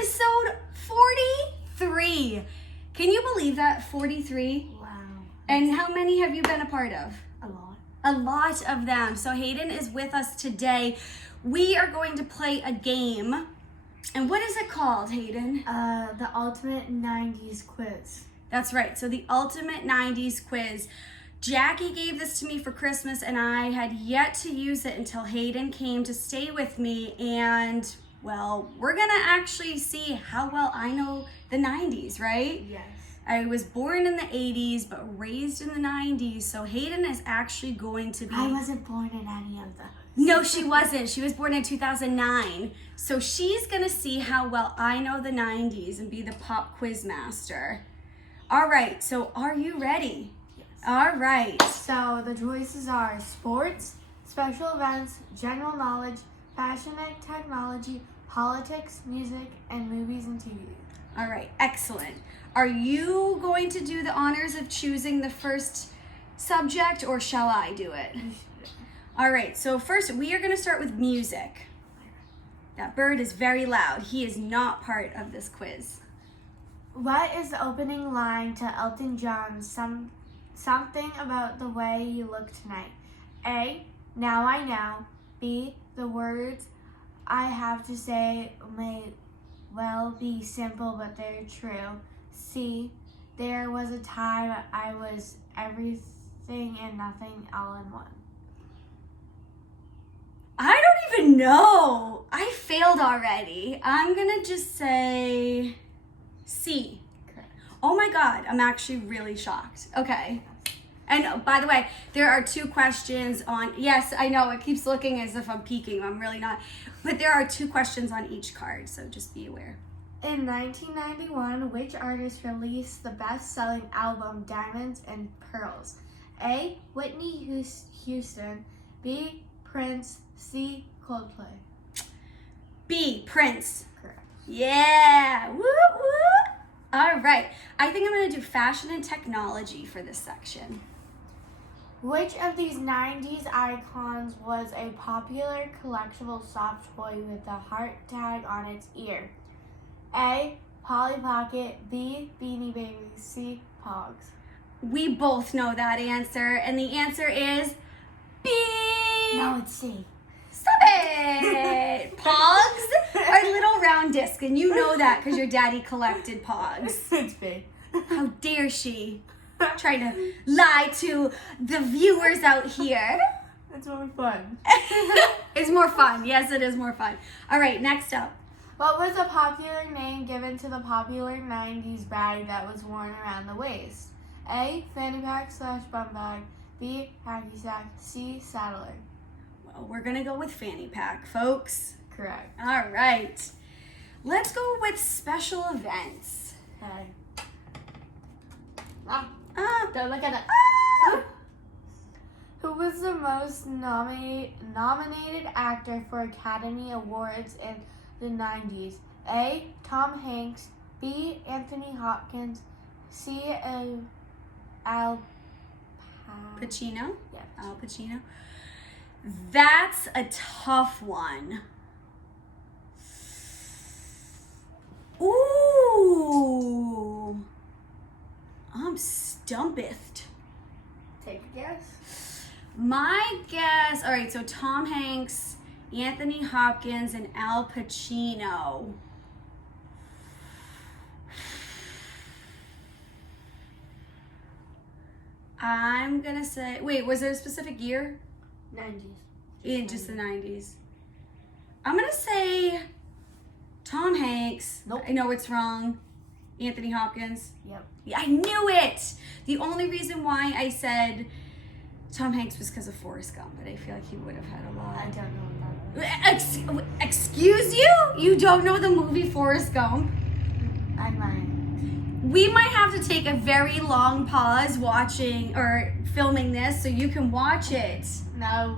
episode 43. Can you believe that? 43? Wow. And how many have you been a part of? A lot. A lot of them. So Hayden is with us today. We are going to play a game. And what is it called, Hayden? The ultimate 90s quiz. That's right. So the ultimate 90s quiz. Jackie gave this to me for Christmas and I had yet to use it until Hayden came to stay with me. And, well, we're going to actually see how well I know the 90s, right? Yes. I was born in the 80s but raised in the 90s. So Hayden is actually going to be... I wasn't born in any of those. No, she wasn't. She was born in 2009. So she's going to see how well I know the 90s and be the pop quiz master. All right. So are you ready? Yes. All right. So the choices are sports, special events, general knowledge, fashion and technology, politics, music, and movies and TV. All right. Excellent. Are you going to do the honors of choosing the first subject or shall I do it? All right, so first we are going to start with music. That bird is very loud. He is not part of this quiz. What is the opening line to Elton John's Something About the Way You Look Tonight? A, now I know. B, the words I have to say may well be simple, but they're true. C, there was a time I was everything and nothing all in one. I don't even know. I failed already. I'm going to just say C. Correct. Oh my God, I'm actually really shocked. Okay. And by the way, there are two questions on, yes, I know, it keeps looking as if I'm peeking. I'm really not. But there are two questions on each card, so just be aware. In 1991, which artist released the best-selling album Diamonds and Pearls? A, Whitney Houston. B, Prince. C, Coldplay. B, Prince. Correct. Yeah. Woo, woo. All right. I think I'm going to do fashion and technology for this section. Which of these 90s icons was a popular collectible soft toy with a heart tag on its ear? A, Polly Pocket. B, Beanie Babies. C, Pogs. We both know that answer, and the answer is B. No, it's C. Stop it! Pogs are little round discs, and you know that because your daddy collected Pogs. It's B. How dare she? Trying to lie to the viewers out here. It's more fun. It's more fun. Yes, it is more fun. All right, next up. What was a popular name given to the popular 90s bag that was worn around the waist? A, fanny pack / bum bag. B, hacky sack. C, saddler. Well, we're going to go with fanny pack, folks. Correct. All right. Let's go with special events. Okay. Don't Look at it. Who was the most nominated actor for Academy Awards in the 90s? A, Tom Hanks. B, Anthony Hopkins. C, Al Pacino? Yeah. Al Pacino. That's a tough one. Ooh. I'm stumped. Take a guess. My guess, all right, so Tom Hanks, Anthony Hopkins, and Al Pacino. I'm gonna say, wait, was it a specific year? 90s. In just the 90s. I'm gonna say Tom Hanks. Nope. I know it's wrong. Anthony Hopkins. Yep. Yeah, I knew it. The only reason why I said Tom Hanks was because of Forrest Gump, but I feel like he would have had a lot. I don't know what that Excuse you? You don't know the movie Forrest Gump? is. I might. We might have to take a very long pause watching or filming this so you can watch it. No.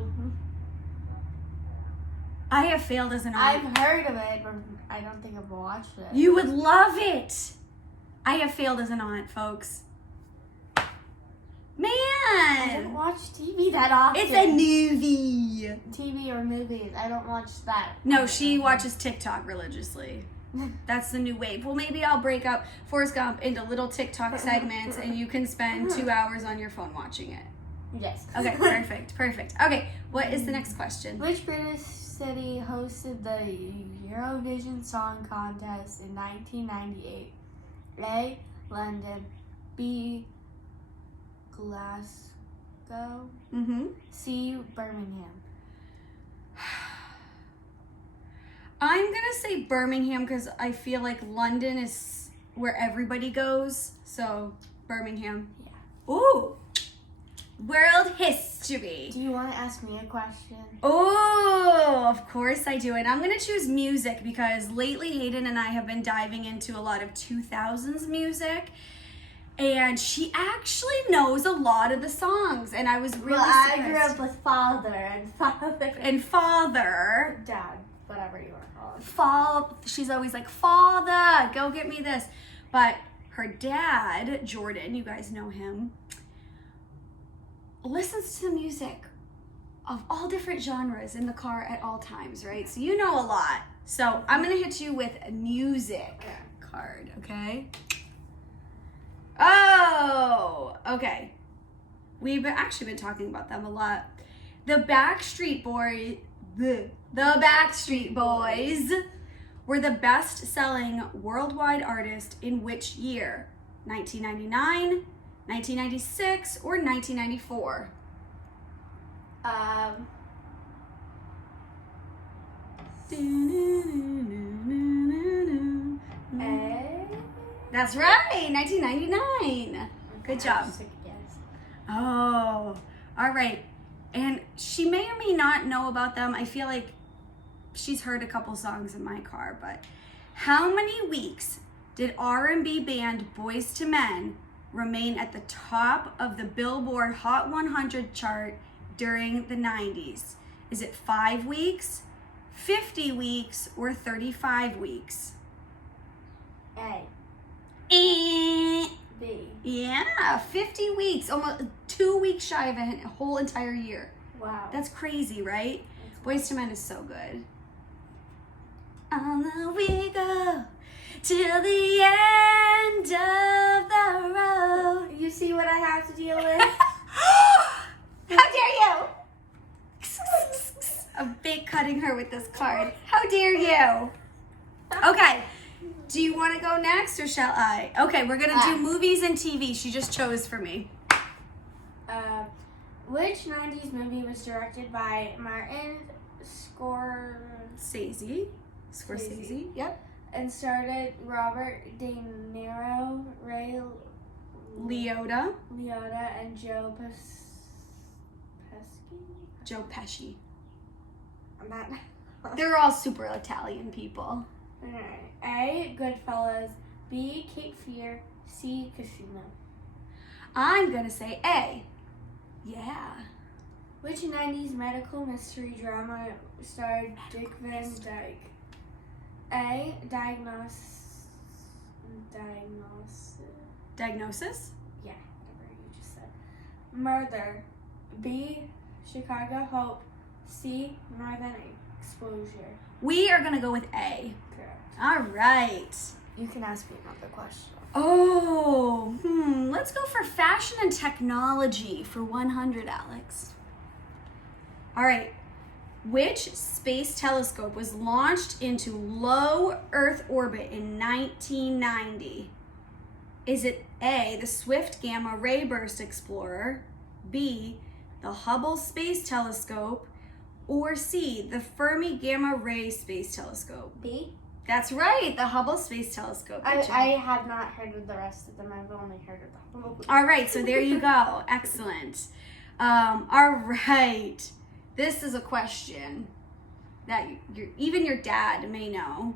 I have failed as an aunt. I've heard of it, but I don't think I've watched it. You would love it. I have failed as an aunt, folks. I don't Man, watch TV that often. it's a movie. TV or movies. I don't watch that. No, she watches TikTok religiously. That's the new wave. Well, maybe I'll break up Forrest Gump into little TikTok segments and you can spend 2 hours on your phone watching it. Yes. Okay, perfect. Okay, what is the next question? Which British city hosted the Eurovision Song Contest in 1998? A. London. B. Glasgow. C. Birmingham. I'm gonna say Birmingham because I feel like London is where everybody goes. So Birmingham. Yeah. Ooh. World history. Do you want to ask me a question? Oh, of course I do. And I'm gonna choose music because lately Hayden and I have been diving into a lot of 2000s music. And she actually knows a lot of the songs. And I was really surprised. I grew up with father. And father. Dad, whatever you want to call him. She's always like, Father, go get me this. But her dad, Jordan, you guys know him, listens to the music of all different genres in the car at all times, right? So you know a lot. So I'm gonna hit you with a music card, okay? Oh, okay. We've actually been talking about them a lot. The Backstreet Boys were the best-selling worldwide artist in which year? 1999, 1996, or 1994? That's right, 1999. Good job. Yes. Oh, all right. And she may or may not know about them. I feel like she's heard a couple songs in my car, but how many weeks did R&B band Boyz II Men remain at the top of the Billboard Hot 100 chart during the 90s? Is it 5 weeks, 50 weeks, or 35 weeks? A. B. Yeah, 50 weeks, almost 2 weeks shy of a whole entire year. Wow. That's crazy, right? Boyz II Men is so good. On we go till the end of the road. You see what I have to deal with? How dare you? I'm big cutting her with this card. How dare you? Okay. Do you want to go next or shall I? Okay, we're going to do movies and TV. She just chose for me. Which 90s movie was directed by Martin Scorsese. Yep. And starred Robert De Niro, Ray Liotta. And Joe Pesci. I'm not. They're all super Italian people. Alright. A. Goodfellas. B. Cape Fear. C. Casino. I'm going to say A. Yeah. Which 90s medical mystery drama starred Dick Van Dyke? A. Diagnosis? Yeah, whatever you just said. Murder. B. Chicago Hope. C. Northern Exposure. We are going to go with A. Correct. All right. You can ask me another question. Oh, let's go for fashion and technology for 100, Alex. All right. Which space telescope was launched into low Earth orbit in 1990? Is it A, the Swift Gamma Ray Burst Explorer, B, the Hubble Space Telescope, or C, the Fermi Gamma Ray Space Telescope? B? That's right, the Hubble Space Telescope. I have not heard of the rest of them. I've only heard of the Hubble. All right, so there you go. Excellent. All right. This is a question that even your dad may know.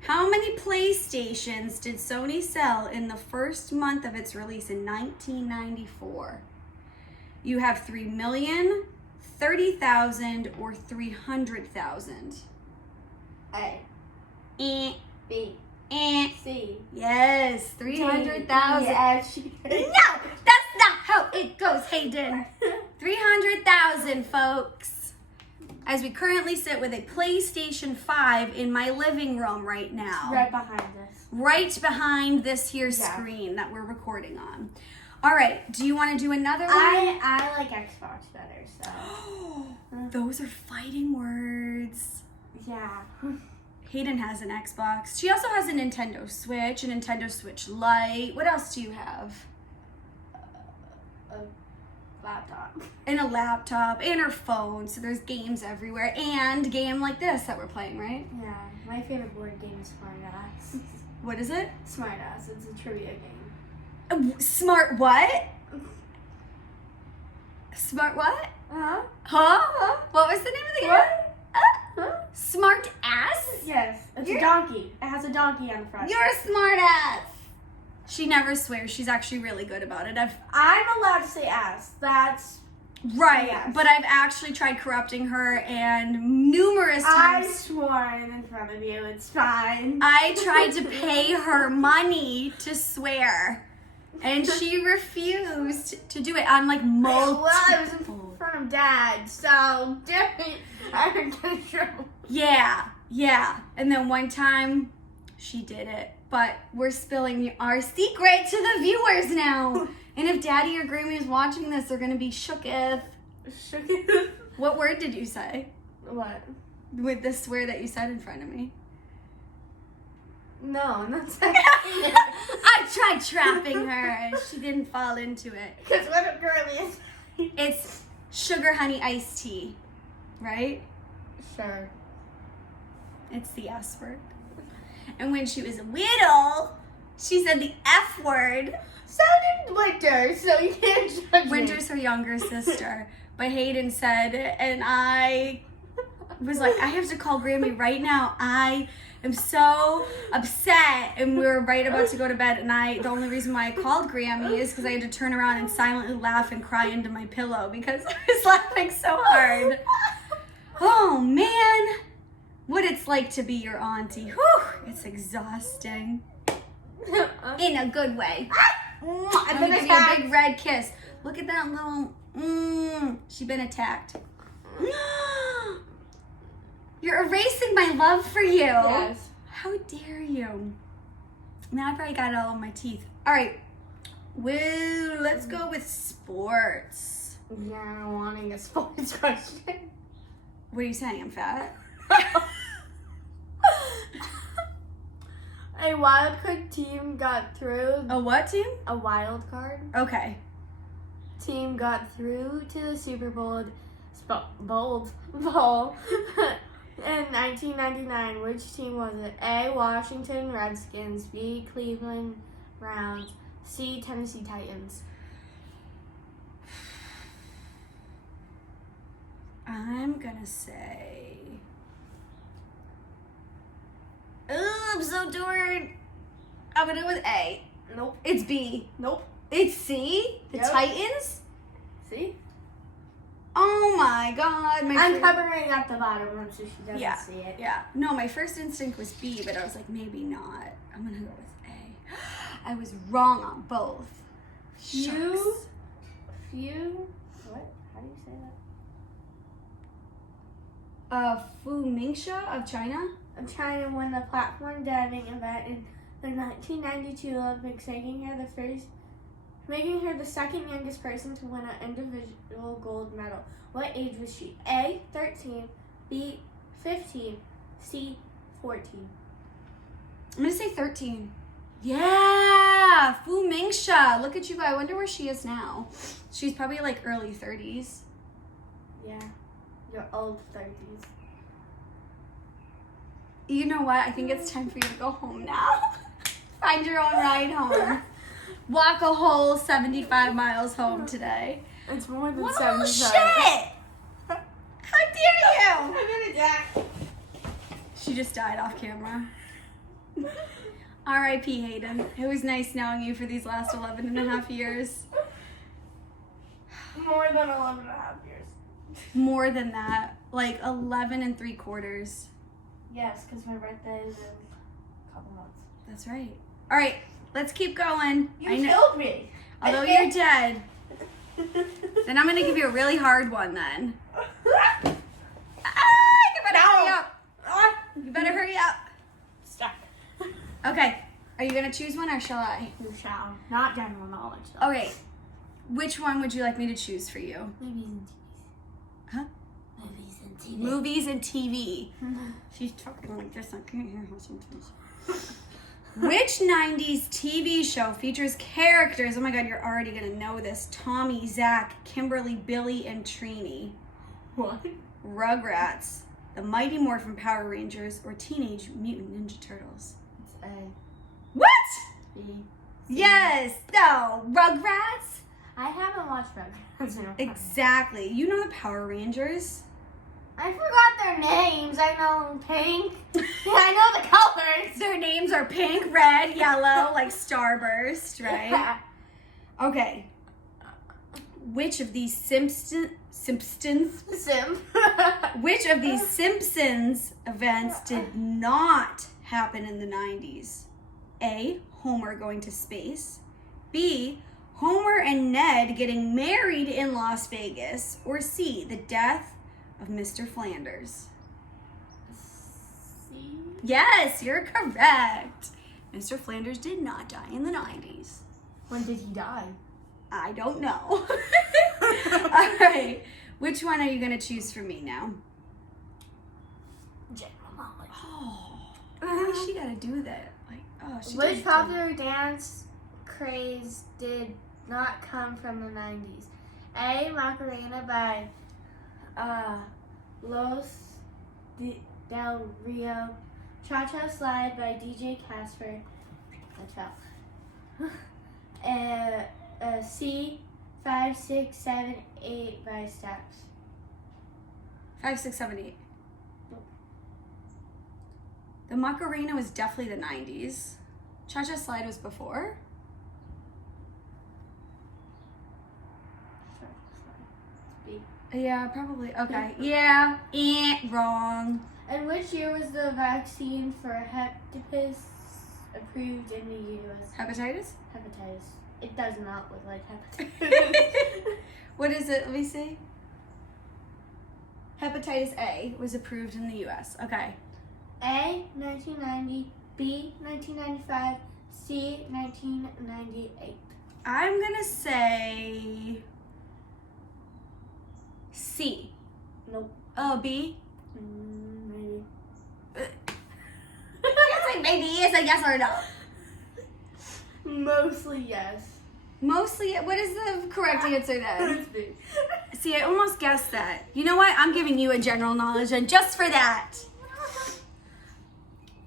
How many PlayStations did Sony sell in the first month of its release in 1994? You have 3 million, 30,000, or 300,000? A. B. C. Yes, 300,000. Yeah, No, that's not how it goes, Hayden. 300,000, folks. as we currently sit with a PlayStation 5 in my living room right now. Right behind us. Right behind this here screen that we're recording on. All right, do you want to do another one? I like Xbox better, so. Those are fighting words. Yeah. Hayden has an Xbox. She also has a Nintendo Switch, a Nintendo Switch Lite. What else do you have? A laptop. And a laptop and her phone. So there's games everywhere. And a game like this that we're playing, right? Yeah. My favorite board game is Smartass. What is it? Smartass. It's a trivia game. Smart what? Smart what? Huh? Huh? What was the name of the game? Huh? Smart ass? Yes. It's a donkey. It has a donkey on the front. You're a smart ass. She never swears. She's actually really good about it. I'm allowed to say ass. That's right. Yes. But I've actually tried corrupting her, and numerous I've times sworn in front of you. It's fine. I tried to pay her money to swear, and she refused to do it. I'm like multiple. Well, I was in front of Dad, so I can control. Yeah. And then one time, she did it. But we're spilling our secret to the viewers now. And if Daddy or Grammy is watching this, they're gonna be shooketh. Shooketh? What word did you say? What? With the swear that you said in front of me. No, I'm not saying I tried trapping her and she didn't fall into it. Because what a girly is. It's sugar honey iced tea, right? Sure. It's the S word. And when she was little, she said the F word. So did Winter, so you can't judge Winter's her younger sister. But Hayden said, and I was like, I have to call Grammy right now. I am so upset. And we were right about to go to bed. And the only reason why I called Grammy is because I had to turn around and silently laugh and cry into my pillow because I was laughing so hard. Oh, man. What it's like to be your auntie. Whew, it's exhausting. In a good way. I'm gonna give you a big red kiss. Look at that little, she's been attacked. You're erasing my love for you. Yes. How dare you? Now I probably got it all in my teeth. All right, woo, let's go with sports. You're wanting a sports question. What are you saying, I'm fat? A wild card team got through. A what team? A wild card Okay. team got through to the Super Bowl Bowl in 1999. Which team was it? A. Washington Redskins. B. Cleveland Browns. C. Tennessee Titans. I'm gonna say. Oh, I'm so torn. I'm gonna go with A. Nope. It's B. Nope. It's C? The Yep. Titans? See? Oh my god. I'm covering up the bottom one so she doesn't Yeah. see it. Yeah. No, my first instinct was B, but I was like, maybe not. I'm gonna go with A. I was wrong on both. Shucks. What? How do you say that? Fu Mingxia of China? China won the platform diving event in the 1992 Olympics, making her the second youngest person to win an individual gold medal. What age was she? A. 13, B. 15, C. 14. I'm gonna say 13. Yeah, Fu Mingxia. Look at you guys. I wonder where she is now. She's probably like early 30s. Yeah, your old 30s. You know what? I think it's time for you to go home now. Find your own ride home. Walk a whole 75 miles home today. It's more than What 75. shit! How dare you! I'm gonna die. She just died off camera. R.I.P. Hayden. It was nice knowing you for these last 11 and a half years. More than 11 and a half years. More than that. Like 11 and 3/4. Yes, because my birthday is in a couple months. That's right. All right, let's keep going. You I know, killed me. although you're dead, then I'm gonna give you a really hard one then. Ah! better hurry up. Stuck. Okay. Are you going to choose one or shall I? You shall. Not general knowledge, though. Okay. Which one would you like me to choose for you? Movies and TVs. Huh? Movies and TV. Movies and TV. She's talking like this. I can't hear her sometimes. Which 90s TV show features characters? Oh my god, you're already going to know this. Tommy, Zach, Kimberly, Billy, and Trini. What? Rugrats, The Mighty Morphin Power Rangers, or Teenage Mutant Ninja Turtles? It's A. What? B. Yes. No. Rugrats? I haven't watched Rugrats in a while. Exactly. You know the Power Rangers? I forgot their names. I know Pink. I know the colors. Their names are pink, red, yellow, like Starburst, right? Okay. Which of these Simpsons Which of these Simpsons events did not happen in the 90s? A. Homer going to space. B. Homer and Ned getting married in Las Vegas. Or C. The death of Mr. Flanders. C. Yes, you're correct. Mr. Flanders did not die in the 90s. When did he die? I don't know. All right. Which one are you going to choose for me now? General knowledge. Oh, she got to do that. Like, oh, she Which did popular dance craze did not come from the 90s? A. Macarena by Los Del Rio. Cha-Cha Slide by DJ Casper. That's out. C. 5, 6, 7, 8 by Steps. 5, 6, 7, 8. The Macarena was definitely the 90s. Cha-Cha Slide was before. B. Yeah, probably. Okay. Yeah. Wrong. And which year was the vaccine for hepatitis approved in the U.S.? Hepatitis? Hepatitis. It does not look like hepatitis. What is it? Let me see. Hepatitis A was approved in the U.S. Okay. A, 1990. B, 1995. C, 1998. I'm going to say C. Nope. Oh, B? Maybe. It's like maybe. It's a yes or no. Mostly yes. Mostly, what is the correct answer then? It's B. See, I almost guessed that. You know what? I'm giving you a general knowledge and just for that.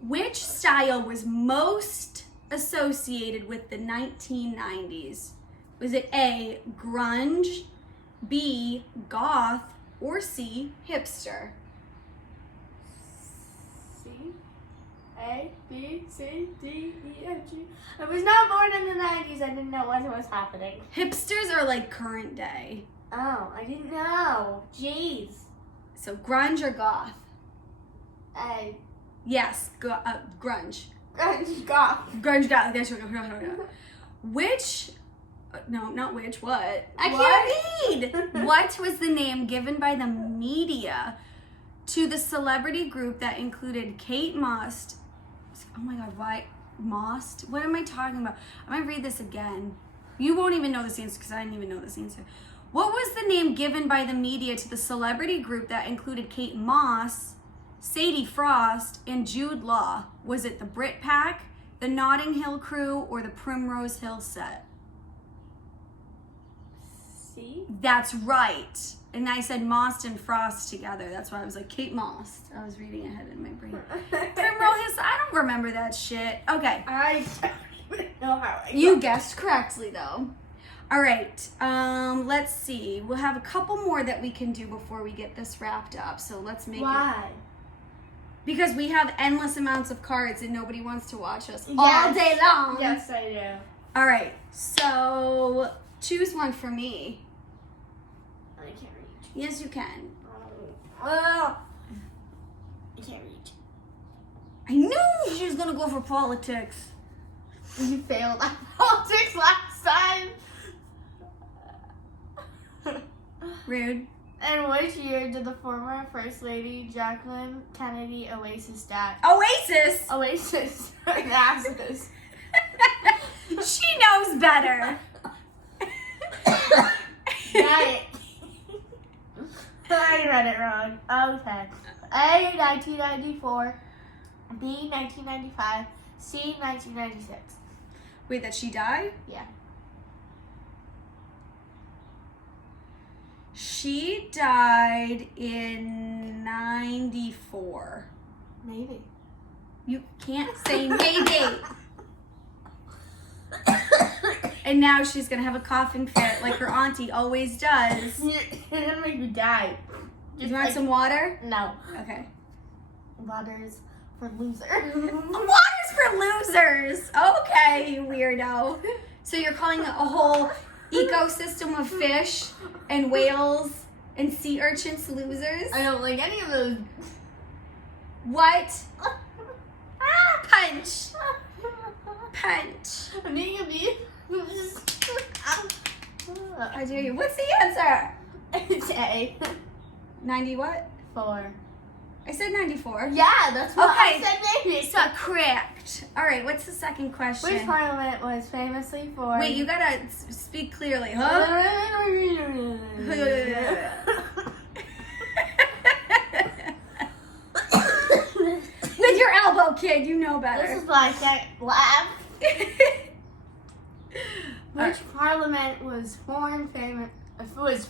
Which style was most associated with the 1990s? Was it A, grunge, B, goth, or C, hipster? C, A, B, C, D, E, F, G. I was not born in the 90s. I didn't know what was happening. Hipsters are like current day. Oh, I didn't know. Jeez. So grunge or goth? A. Yes, grunge. Goth. Grunge goth. That's right. Which, no, not which, what? I What? can't read. What was the name given by the media to the celebrity group that included Kate Moss? Oh my God, why? Moss? What am I talking about? I'm gonna read this again. You won't even know this answer because I didn't even know this answer. What was the name given by the media to the celebrity group that included Kate Moss, Sadie Frost, and Jude Law? Was it the Brit Pack, the Notting Hill Crew, or the Primrose Hill Set? C. That's right. And I said Moss and Frost together. That's why I was like, Kate Moss. I was reading ahead in my brain. Primrose Hill Set. I don't remember that shit. Okay. I don't even know how I You got guessed correctly, though. All right. Let's see. We'll have a couple more that we can do before we get this wrapped up. So let's make it. Why? Because we have endless amounts of cards and nobody wants to watch us all day long. Yes, I do. All right. So choose one for me. I can't reach. Yes, you can. I can't reach. I knew she was going to go for politics. You failed at politics last time. Rude. In which year did the former First Lady Jacqueline Kennedy Oasis die? Oasis. Oasis. Oasis. She knows better. Got it. I read it wrong. Okay. A, 1994. B, 1995. C, 1996. Wait, that she died? Yeah. She died in 94. Maybe. You can't say maybe. And now she's gonna have a coughing fit like her auntie always does. You're gonna make me die. Do you want some water? No. Okay. Water's for losers. Water's for losers. Okay, you weirdo. So you're calling a whole ecosystem of fish and whales and sea urchins losers? I don't like any of those. What? Punch. Punch. I'm being abused. I dare you. What's the answer? It's A. 90 what? 4. I said 94. Yeah, that's what Okay. I said maybe. So correct. All right, what's the second question? Which parliament was famously for... Wait, you gotta speak clearly, huh? With your elbow, kid, you know better. This is why I can't laugh. Alright. Which parliament was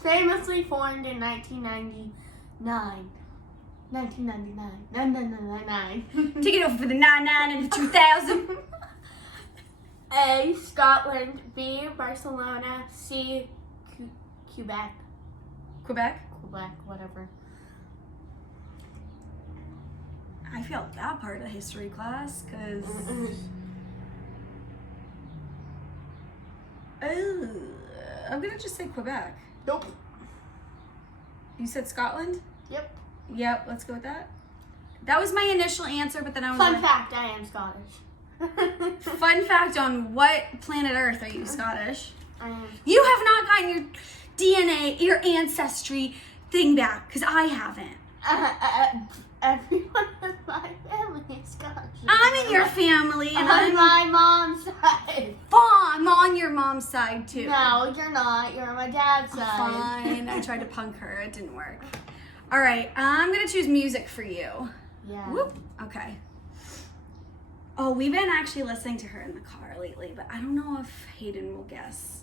famously formed in 1999? 1999. Take it over for the 99 and the 2000. A, Scotland. B, Barcelona. C, Quebec. Quebec? Quebec, whatever. I failed that part of history class because. I'm gonna just say Quebec. Nope. You said Scotland? Yep. Yep, let's go with that. That was my initial answer, but then I was Fun like, fact, I am Scottish. fun fact on what planet Earth are you Scottish? I am. You have not gotten your DNA, your ancestry thing back, because I haven't. Everyone in my family is Scottish. I'm in your family, and on I'm my mom's side. I'm on your mom's side too. No, you're not. You're on my dad's side. Fine. I tried to punk her. It didn't work. All right. I'm going to choose music for you. Yeah. Whoop. Okay. Oh, we've been actually listening to her in the car lately, but I don't know if Hayden will guess.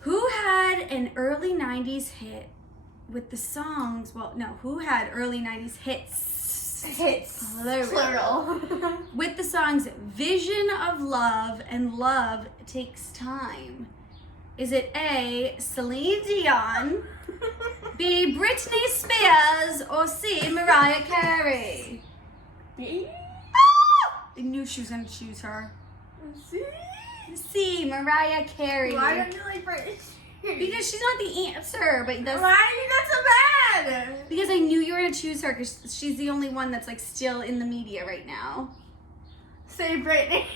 Who had an early 90s hit with the songs? Well, no. Who had early 90s hits? Plural. With the songs Vision of Love and Love Takes Time. Is it A, Celine Dion, B, Britney Spears, or C, Mariah Carey? B? I knew she was going to choose her. C? C, Mariah Carey. Why don't you like Britney? Because she's not the answer, but that's... Why are you not so bad? Because I knew you were going to choose her because she's the only one that's like still in the media right now. Say Britney.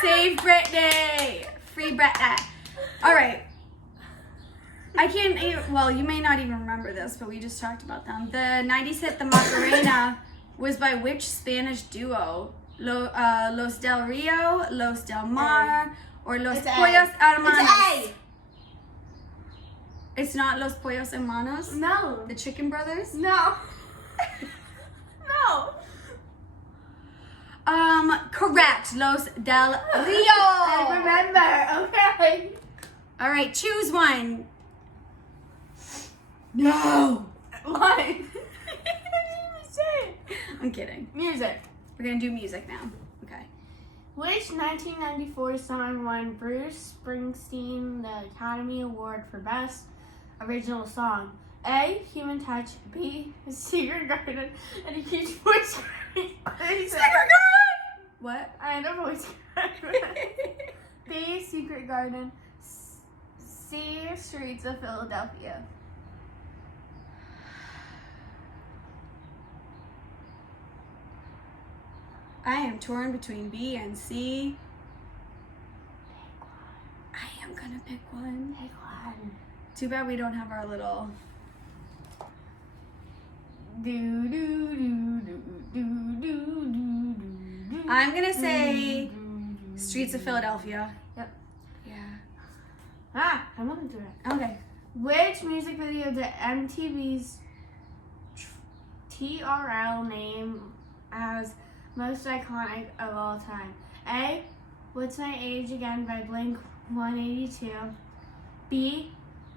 Save Britney! Free Britney. All right. I can't, well, you may not even remember this, but we just talked about them. The 90s hit, the Macarena, was by which Spanish duo? Los Del Rio, Los Del Mar, or Los It's A. Pollos Hermanos? It's A. It's not Los Pollos Hermanos? No. The Chicken Brothers? No. No. Correct. Los Del Rio. I remember. Okay. All right, choose one. No. What? I didn't even say it. I'm kidding. Music. We're gonna do music now. Okay. Which 1994 song won Bruce Springsteen the Academy Award for Best Original Song? A, Human Touch. B, Secret Garden. And a huge voice crazy. What? And a voice crazy. B, Secret Garden. C, Streets of Philadelphia. I am torn between B and C. I am gonna pick one. Pick one. Too bad we don't have our little I'm gonna say Streets of Philadelphia. Yep. Yeah. I'm looking through it. Okay. Which music video did MTV's TRL name as most iconic of all time? A. What's My Age Again by Blink 182. B.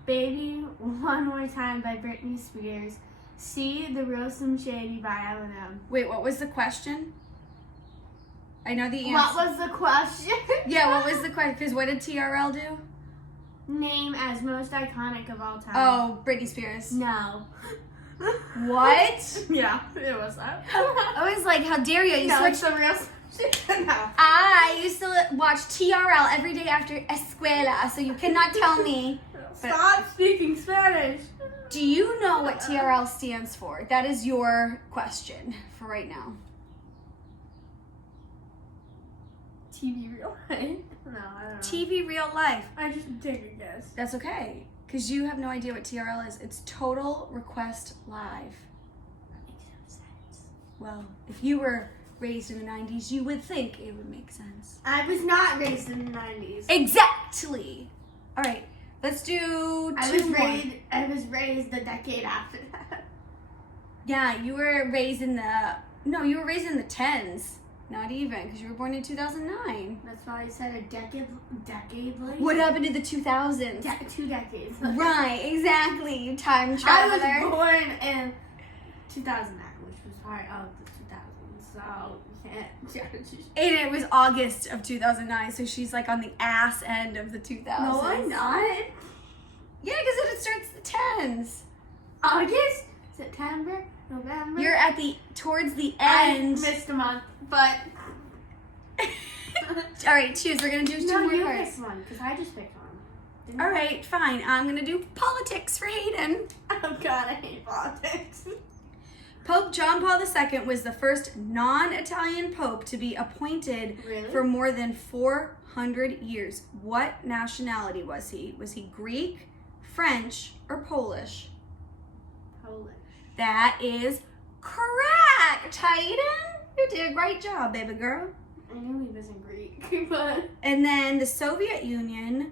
Baby One More Time by Britney Spears. C. The Real Slim Shady by Eminem. Wait, what was the question? I know the answer. What was the question? Yeah, what was the question? Because what did TRL do? Name as most iconic of all time. Oh, Britney Spears. No. What? Yeah, it was that. I was like, how dare you? No, switched. it's the real. No. I used to watch TRL every day after escuela, so you cannot tell me. Stop speaking Spanish. Do you know what TRL stands for? That is your question for right now. TV real life? No, I don't know. TV Real Life. I just take a guess. That's okay, because you have no idea what TRL is. It's Total Request Live. That makes no sense. Well, if you were raised in the 90s, you would think it would make sense. I was not raised in the 90s. Exactly. All right, let's do two more. I was raised the decade after that. Yeah, you were raised in the... No, you were raised in the 10s. Not even, because you were born in 2009. That's why I said a decade later. What happened to the 2000s? 2 decades. Right, exactly. You time traveler. I was born in 2009, which was part of the 2000s, so you can't judge. And it was August of 2009, so she's like on the ass end of the 2000s. No, I'm not. Yeah, because it starts the 10s. August, September, November. You're at towards the I end. missed a month, but... All right, choose. We're going to do two more you cards. picked one, because I just picked one. Didn't All I? right, fine. I'm going to do politics for Hayden. Oh God, I hate politics. Pope John Paul II was the first non-Italian pope to be appointed Really? for more than 400 years. What nationality was he? Was he Greek, French, or Polish? Polish. That is correct, Hayden. You did a great job, baby girl. I knew he wasn't Greek, but... And then the Soviet Union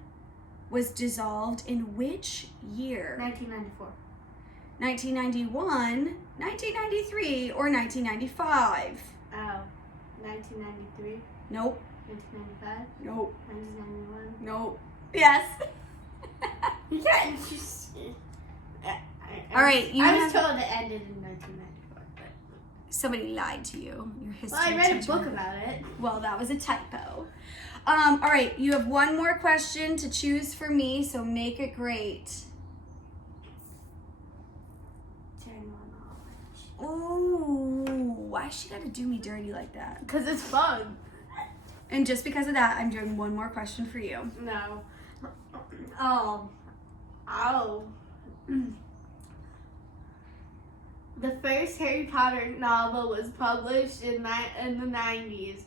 was dissolved in which year? 1994. 1991, 1993, or 1995? Oh, 1993, Nope. 1995, Nope. 1991. Nope. Yes. Yeah, just... All right, you I was have- told it ended in 1994, but... Somebody lied to you. Your history Well, I read a teacher. book about it. Well, that was a typo. All right, you have one more question to choose for me, so make it great. General knowledge. Ooh, why she gotta do me dirty like that? Because it's fun. And just because of that, I'm doing one more question for you. No. Oh. The first Harry Potter novel was published in the 90s.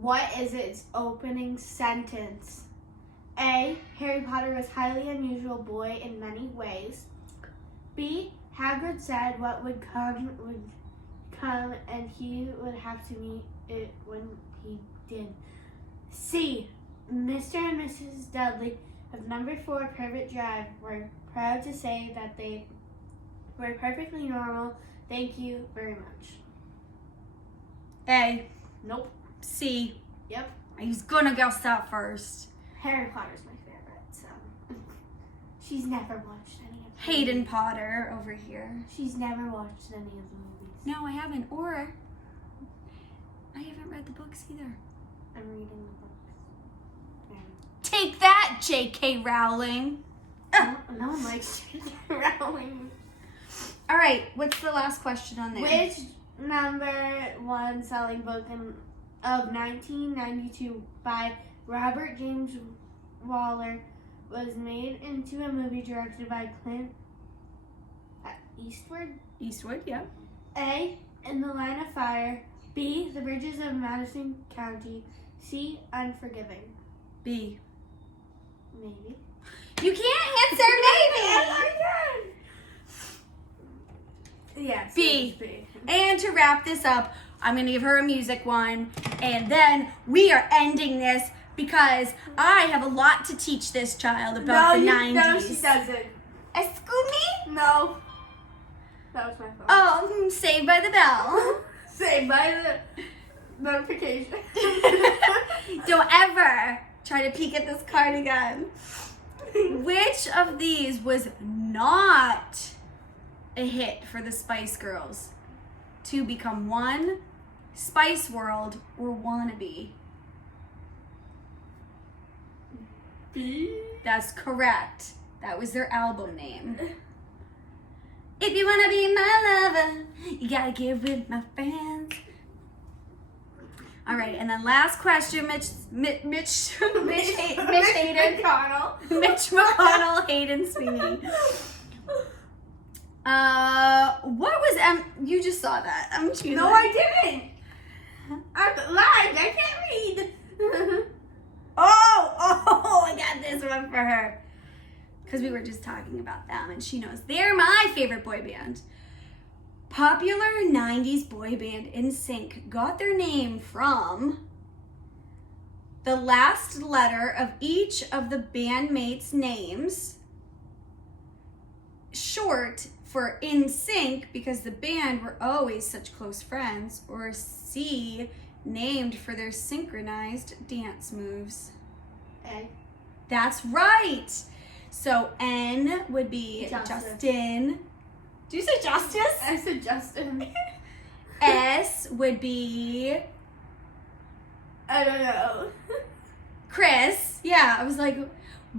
What is its opening sentence? A. Harry Potter was a highly unusual boy in many ways. B. Hagrid said what would come and he would have to meet it when he did. C. Mr. and Mrs. Dudley of number 4 Privet Drive were proud to say that they were perfectly normal. Thank you very much. A. Nope. C. Yep. I was gonna go stop first. Harry Potter's my favorite, so she's never watched any of the Hayden movies. Potter over here. She's never watched any of the movies. No, I haven't. Or I haven't read the books either. I'm reading the books. Yeah. Take that, J.K. Rowling. No one likes J.K. Rowling. All right, what's the last question on there? Which number 1 selling book of 1992 by Robert James Waller was made into a movie directed by Clint Eastwood? Eastwood, yeah. A. In the Line of Fire. B. The Bridges of Madison County. C. Unforgiving. B. Yes. B. B. And to wrap this up, I'm going to give her a music one. And then we are ending this because I have a lot to teach this child about the 90s. No, she doesn't. Excuse me? No. That was my fault. Oh, Saved by the Bell. Say by the notification. Don't ever try to peek at this card again. Which of these was not a hit for the Spice Girls? To become one, Spice World, or Wannabe? B. That's correct. That was their album name. If you wanna be my lover, you gotta get with my friends. All right, and then last question, Mitch Hayden. Mitch McConnell, Hayden Sweeney. What was you just saw that. I'm choosing. No, I didn't. I lied. I can't read. Oh, I got this one for her. Because we were just talking about them, and she knows they're my favorite boy band. Popular 90s boy band NSYNC got their name from the last letter of each of the bandmates' names, short for NSYNC because the band were always such close friends, or C, named for their synchronized dance moves. A. That's right. So N would be Justin. Do you say Justice? I said Justin. S would be I don't know. Chris. Yeah, I was like,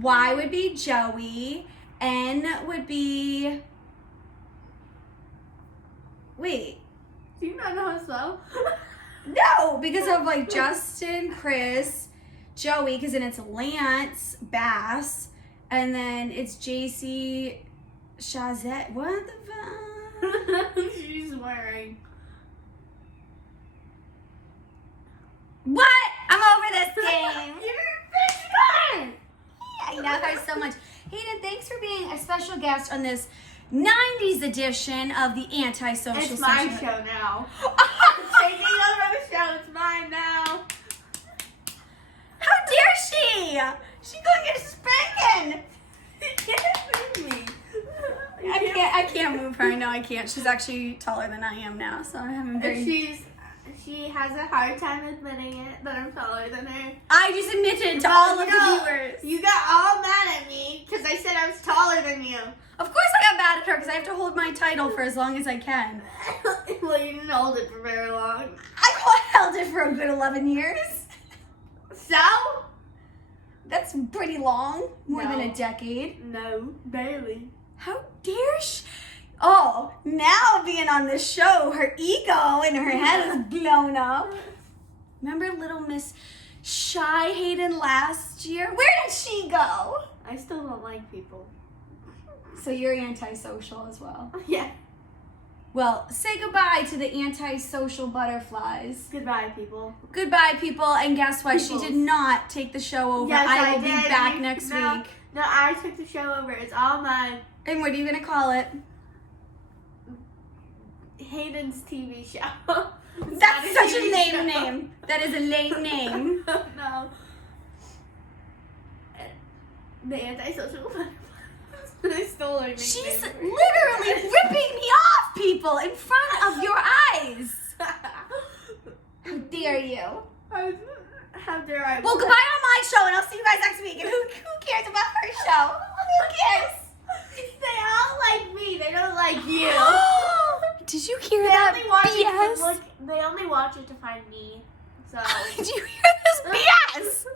Y would be Joey. N would be. Wait. Do you not know how to spell? No, because of like Justin, Chris, Joey, because then it's Lance, Bass, and then it's JC, Shazette. What the fuck? She's wearing. What? I'm over this game. You didn't finish it. I love her so much. Hayden, thanks for being a special guest on this 90s edition of the Antisocial. It's my Socialite. show now. I'm taking over the show. It's mine now. How dare she? She's gonna get spanking. You can't move me. I can't move her. No, I can't. She's actually taller than I am now, so I'm having very. She has a hard time admitting it that I'm taller than her. I just admitted to all of the viewers. You got all mad at me because I said I was taller than you. Of course I got mad at her because I have to hold my title for as long as I can. Well, you didn't hold it for very long. I held it for a good 11 years. So? That's pretty long. More than No. a decade. No, barely. How dare she? Oh, now being on this show, her ego in her head is blown up. Remember little Miss Shy Hayden last year? Where did she go? I still don't like people. So you're antisocial as well. Yeah. Well, say goodbye to the antisocial butterflies. Goodbye, people. Goodbye, people. And guess what? Peoples. She did not take the show over. Yes, I will did. be back next week. No, I took the show over. It's all mine. And what are you going to call it? Hayden's TV show. That's such a lame name. That is a lame name. No. The Antisocial Butterflies. I stole her nickname. She's literally ripping me off, people, in front of your eyes. How dare you? How dare I? Well, goodbye on my show, and I'll see you guys next week. And who cares about her show? Who cares? They all like me. They don't like you. Did you hear They that only watch BS? it to look. They only watch it to find me. So. Did you hear this BS?